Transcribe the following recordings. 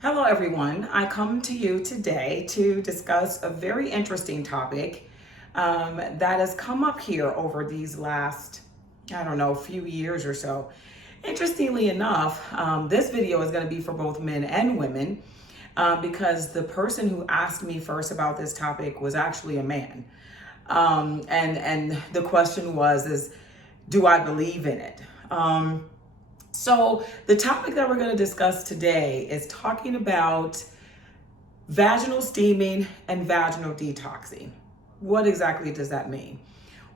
Hello, everyone. I come to you today to discuss a very interesting topic that has come up here over these last, few years or so. Interestingly enough, this video is going to be for both men and women because the person who asked me first about this topic was actually a man. And the question is, do I believe in it? So the topic that we're going to discuss today is talking about vaginal steaming and vaginal detoxing. What exactly does that mean?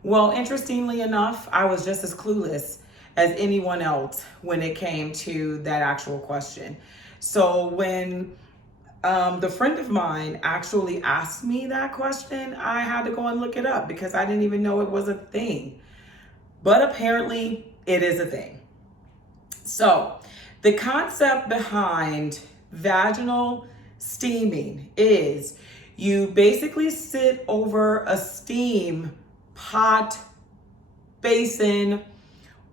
Well, interestingly enough, I was just as clueless as anyone else when it came to that actual question. So when the friend of mine actually asked me that question, I had to go and look it up because I didn't even know it was a thing. But apparently it is a thing. So the concept behind vaginal steaming is you basically sit over a steam pot, basin,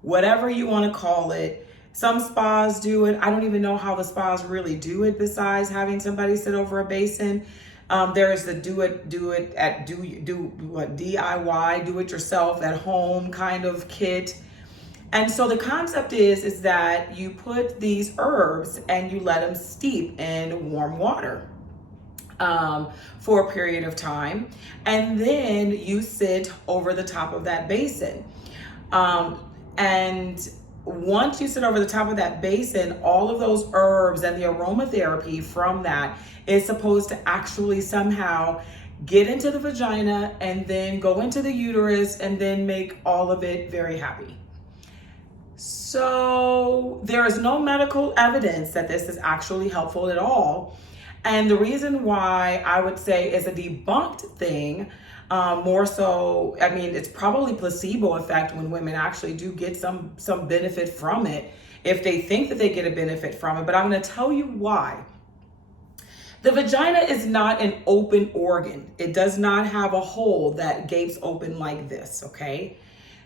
whatever you want to call it. Some spas do it. I don't even know how the spas really do it besides having somebody sit over a basin. There's the DIY, do it yourself at home kind of kit. And so the concept is that you put these herbs and you let them steep in warm water for a period of time. And then you sit over the top of that basin. And once you sit over the top of that basin, all of those herbs and the aromatherapy from that is supposed to actually somehow get into the vagina and then go into the uterus and then make all of it very happy. So there is no medical evidence that this is actually helpful at all. And the reason why I would say is a debunked thing, more so, it's probably placebo effect when women actually do get some benefit from it, if they think that they get a benefit from it. But I'm going to tell you why. The vagina is not an open organ. It does not have a hole that gapes open like this, okay?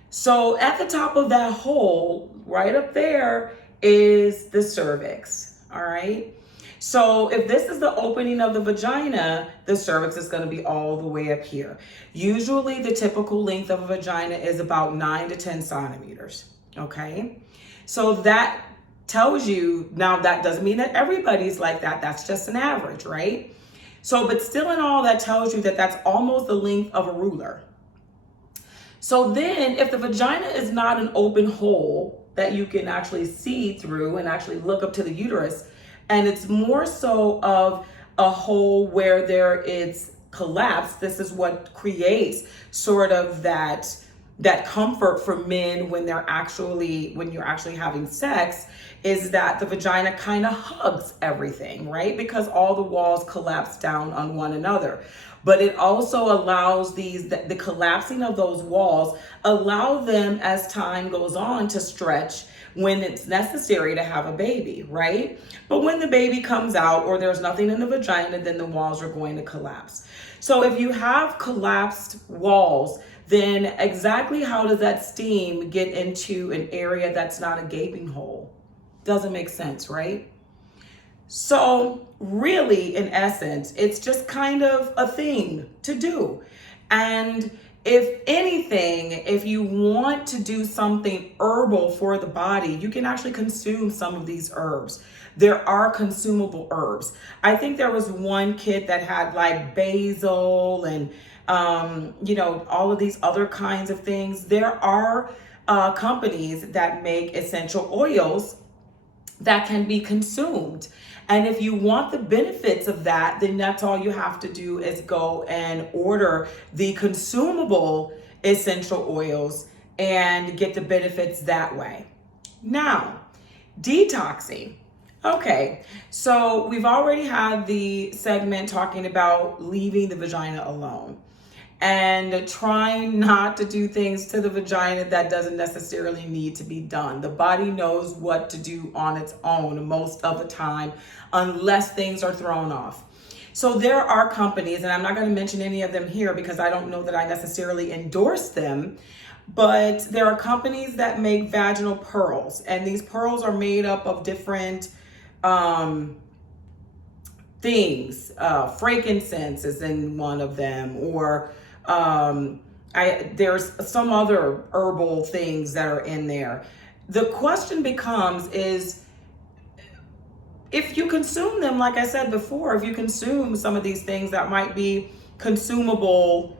So at the top of that hole, right up there, is the cervix, all right? So if this is the opening of the vagina, the cervix is going to be all the way up here. Usually the typical length of a vagina is about 9 to 10 centimeters, okay? So that tells you, now that doesn't mean that everybody's like that. That's just an average, right? So, but still in all, that tells you that that's almost the length of a ruler. So then if the vagina is not an open hole that you can actually see through and actually look up to the uterus, and it's more so of a hole where there is collapse, this is what creates sort of that comfort for men when you're actually having sex, is that the vagina kind of hugs everything, right? Because all the walls collapse down on one another. But it also allows the collapsing of those walls, allow them as time goes on to stretch when it's necessary to have a baby, right? But when the baby comes out or there's nothing in the vagina, then the walls are going to collapse. So if you have collapsed walls, then exactly how does that steam get into an area that's not a gaping hole? Doesn't make sense, right? So really, in essence, it's just kind of a thing to do. And if anything, if you want to do something herbal for the body, you can actually consume some of these herbs. There are consumable herbs. I think there was one kit that had like basil and, all of these other kinds of things. There are companies that make essential oils that can be consumed. And if you want the benefits of that, then that's all you have to do is go and order the consumable essential oils and get the benefits that way. Now, detoxing. Okay, so we've already had the segment talking about leaving the vagina alone and trying not to do things to the vagina that doesn't necessarily need to be done. The body knows what to do on its own most of the time, unless things are thrown off. So there are companies, and I'm not going to mention any of them here because I don't know that I necessarily endorse them, but there are companies that make vaginal pearls, and these pearls are made up of different things. Frankincense is in one of them, or there's some other herbal things that are in there. The question becomes is, if you consume them, like I said before, if you consume some of these things that might be consumable,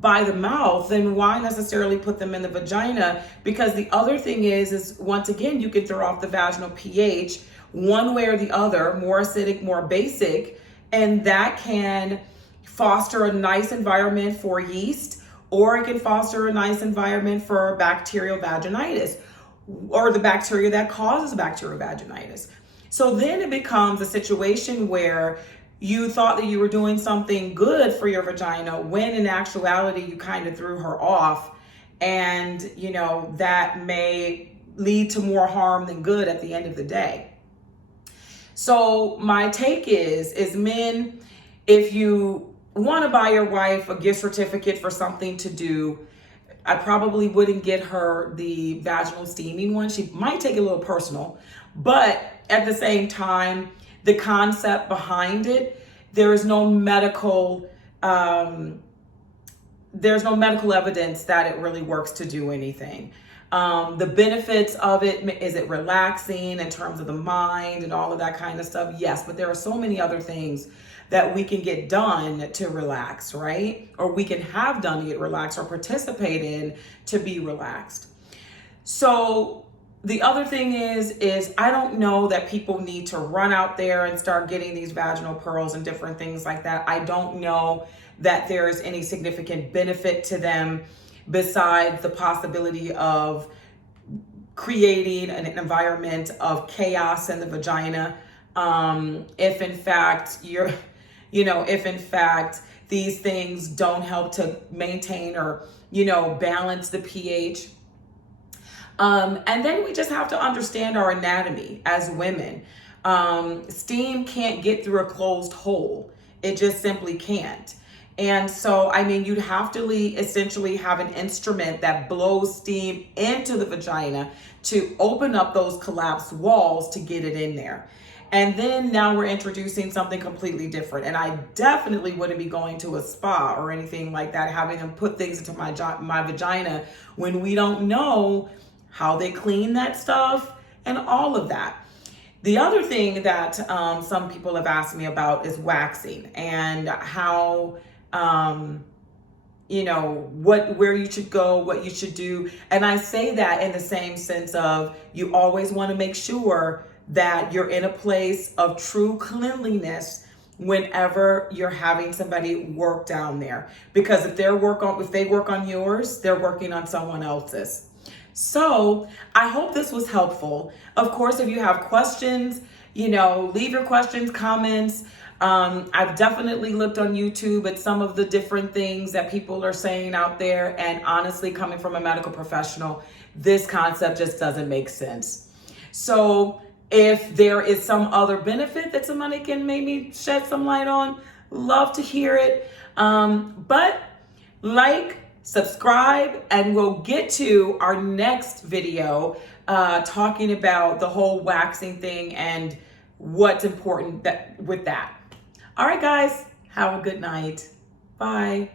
by the mouth, then why necessarily put them in the vagina? Because the other thing is once again, you can throw off the vaginal pH one way or the other, more acidic, more basic, and that can foster a nice environment for yeast, or it can foster a nice environment for bacterial vaginitis, or the bacteria that causes bacterial vaginitis. So then it becomes a situation where you thought that you were doing something good for your vagina, when in actuality you kind of threw her off, and that may lead to more harm than good at the end of the day. So my take is men, if you want to buy your wife a gift certificate for something to do, I probably wouldn't get her the vaginal steaming one. She might take it a little personal, but at the same time, the concept behind it, there is no medical evidence that it really works to do anything. The benefits of it, is it relaxing in terms of the mind and all of that kind of stuff? Yes, but there are so many other things that we can get done to relax, right? Or we can have done to get relaxed, or participate in to be relaxed. So the other thing is I don't know that people need to run out there and start getting these vaginal pearls and different things like that. I don't know that there's any significant benefit to them besides the possibility of creating an environment of chaos in the vagina. If in fact these things don't help to maintain or, balance the pH. And then we just have to understand our anatomy as women. Steam can't get through a closed hole. It just simply can't. And so, you'd have to essentially have an instrument that blows steam into the vagina to open up those collapsed walls to get it in there. And then now we're introducing something completely different. And I definitely wouldn't be going to a spa or anything like that, having them put things into my vagina when we don't know how they clean that stuff and all of that. The other thing that some people have asked me about is waxing, and how, where you should go, what you should do. And I say that in the same sense of, you always want to make sure that you're in a place of true cleanliness whenever you're having somebody work down there. Because if they work on yours, they're working on someone else's. So I hope this was helpful. Of course, if you have questions, leave your questions, comments. I've definitely looked on YouTube at some of the different things that people are saying out there. And honestly, coming from a medical professional, this concept just doesn't make sense. So if there is some other benefit that somebody can maybe shed some light on, love to hear it. But subscribe, and we'll get to our next video talking about the whole waxing thing and what's important with that. All right, guys, have a good night. Bye.